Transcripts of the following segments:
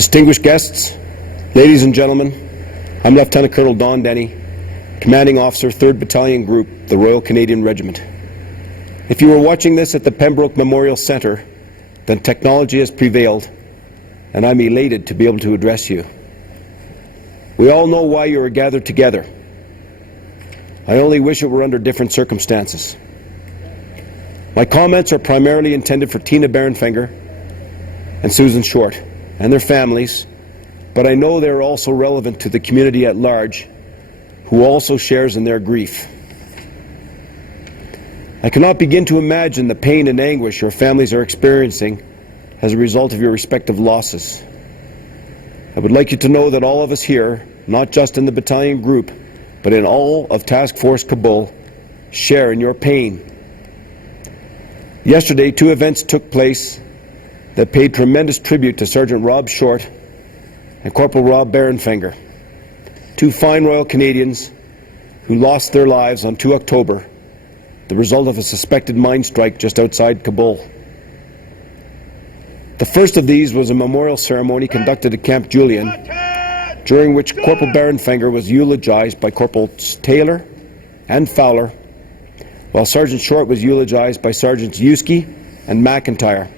Distinguished guests, ladies and gentlemen, I'm Lieutenant Colonel Don Denny, Commanding Officer, 3rd Battalion Group, the Royal Canadian Regiment. If you are watching this at the Pembroke Memorial Centre, then technology has prevailed, and I'm elated to be able to address you. We all know why you are gathered together. I only wish it were under different circumstances. My comments are primarily intended for Tina Barenfinger and Susan Short and their families, but I know they are also relevant to the community at large, who also shares in their grief. I cannot begin to imagine the pain and anguish your families are experiencing as a result of your respective losses. I would like you to know that all of us here, not just in the battalion group, but in all of Task Force Kabul, share in your pain. Yesterday, 2 events took place that paid tremendous tribute to Sergeant Rob Short and Corporal Rob Barenfinger, 2 fine Royal Canadians who lost their lives on 2 October, the result of a suspected mine strike just outside Kabul. The first of these was a memorial ceremony conducted at Camp Julian, during which Corporal Barenfinger was eulogized by Corporals Taylor and Fowler, while Sergeant Short was eulogized by Sergeants Yuski and McIntyre.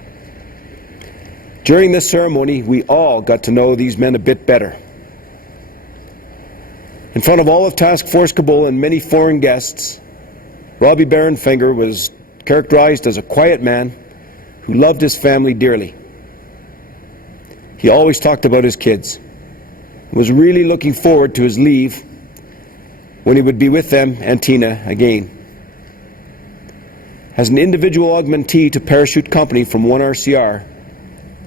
During this ceremony, we all got to know these men a bit better. In front of all of Task Force Kabul and many foreign guests, Robbie Barenfinger was characterized as a quiet man who loved his family dearly. He always talked about his kids and was really looking forward to his leave when he would be with them and Tina again. As an individual augmentee to Parachute Company from 1 RCR,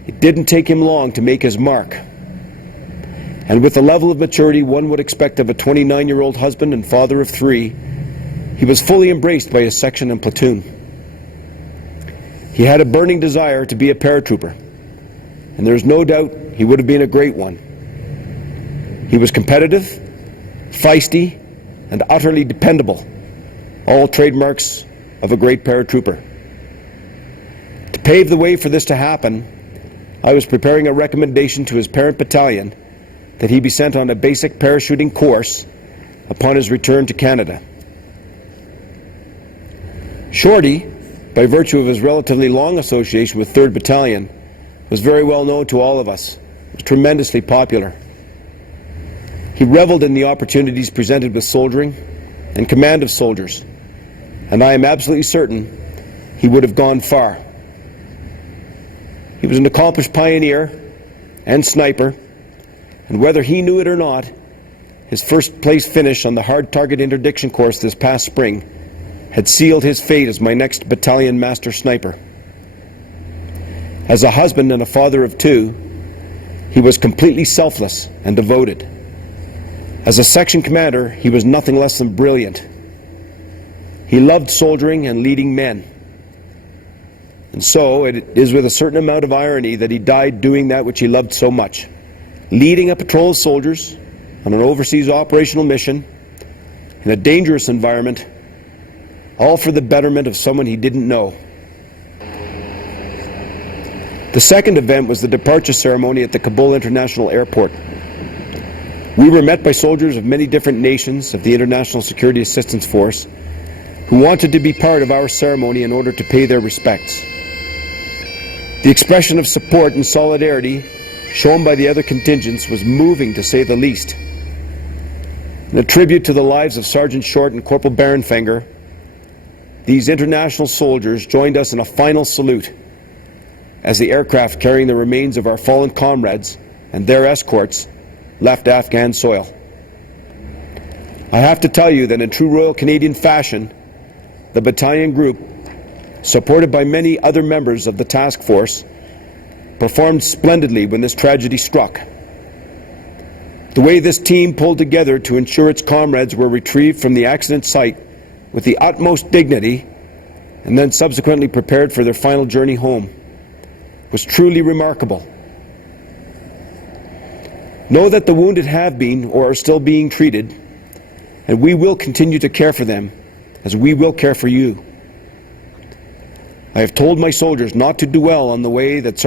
it didn't take him long to make his mark. And with the level of maturity one would expect of a 29-year-old husband and father of 3, he was fully embraced by his section and platoon. He had a burning desire to be a paratrooper, and there's no doubt he would have been a great one. He was competitive, feisty, and utterly dependable, all trademarks of a great paratrooper. To pave the way for this to happen, I was preparing a recommendation to his parent battalion that he be sent on a basic parachuting course upon his return to Canada. Shorty, by virtue of his relatively long association with 3rd Battalion, was very well known to all of us. He was tremendously popular. He reveled in the opportunities presented with soldiering and command of soldiers, and I am absolutely certain he would have gone far. He was an accomplished pioneer and sniper, and whether he knew it or not, his first place finish on the hard target interdiction course this past spring had sealed his fate as my next battalion master sniper. As a husband and a father of 2, he was completely selfless and devoted. As a section commander, he was nothing less than brilliant. He loved soldiering and leading men. And so it is with a certain amount of irony that he died doing that which he loved so much, leading a patrol of soldiers on an overseas operational mission in a dangerous environment, all for the betterment of someone he didn't know. The second event was the departure ceremony at the Kabul International Airport. We were met by soldiers of many different nations of the International Security Assistance Force who wanted to be part of our ceremony in order to pay their respects. The expression of support and solidarity shown by the other contingents was moving, to say the least. In a tribute to the lives of Sergeant Short and Corporal Barenfinger, these international soldiers joined us in a final salute as the aircraft carrying the remains of our fallen comrades and their escorts left Afghan soil. I have to tell you that in true Royal Canadian fashion, the battalion group, supported by many other members of the task force, performed splendidly when this tragedy struck. The way this team pulled together to ensure its comrades were retrieved from the accident site with the utmost dignity and then subsequently prepared for their final journey home was truly remarkable. Know that the wounded have been or are still being treated, and we will continue to care for them as we will care for you. I have told my soldiers not to dwell on the way that